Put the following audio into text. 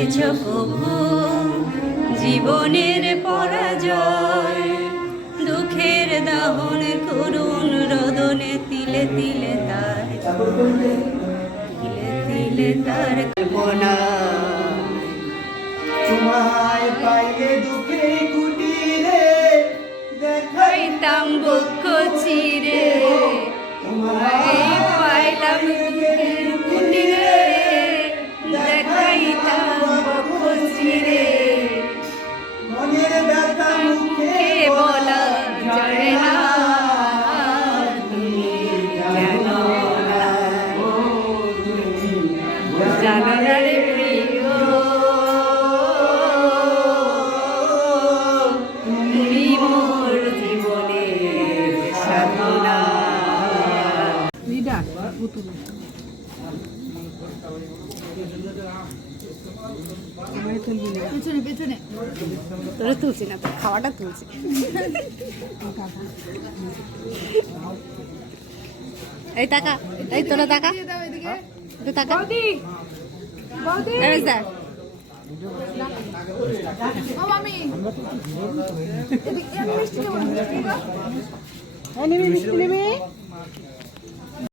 কবু জীবনের পরাজয়, দুঃখের দহন করুন, রোদনে তিলে তিলে তার, তিলে তিলে তার কল্পনা। তোমায় পাইলে দুঃখে কুটিরে দেখাই পাইতাম ব্যথা মুখে বলা যায় না? তুমি জানো না জানো না রে প্রিয় তুমি মোর সাধনা তোরা তুলছি না তোর খাওয়াটা তুলছি। এই টাকা এই তোরা টাকা। টাকা। এই স্যার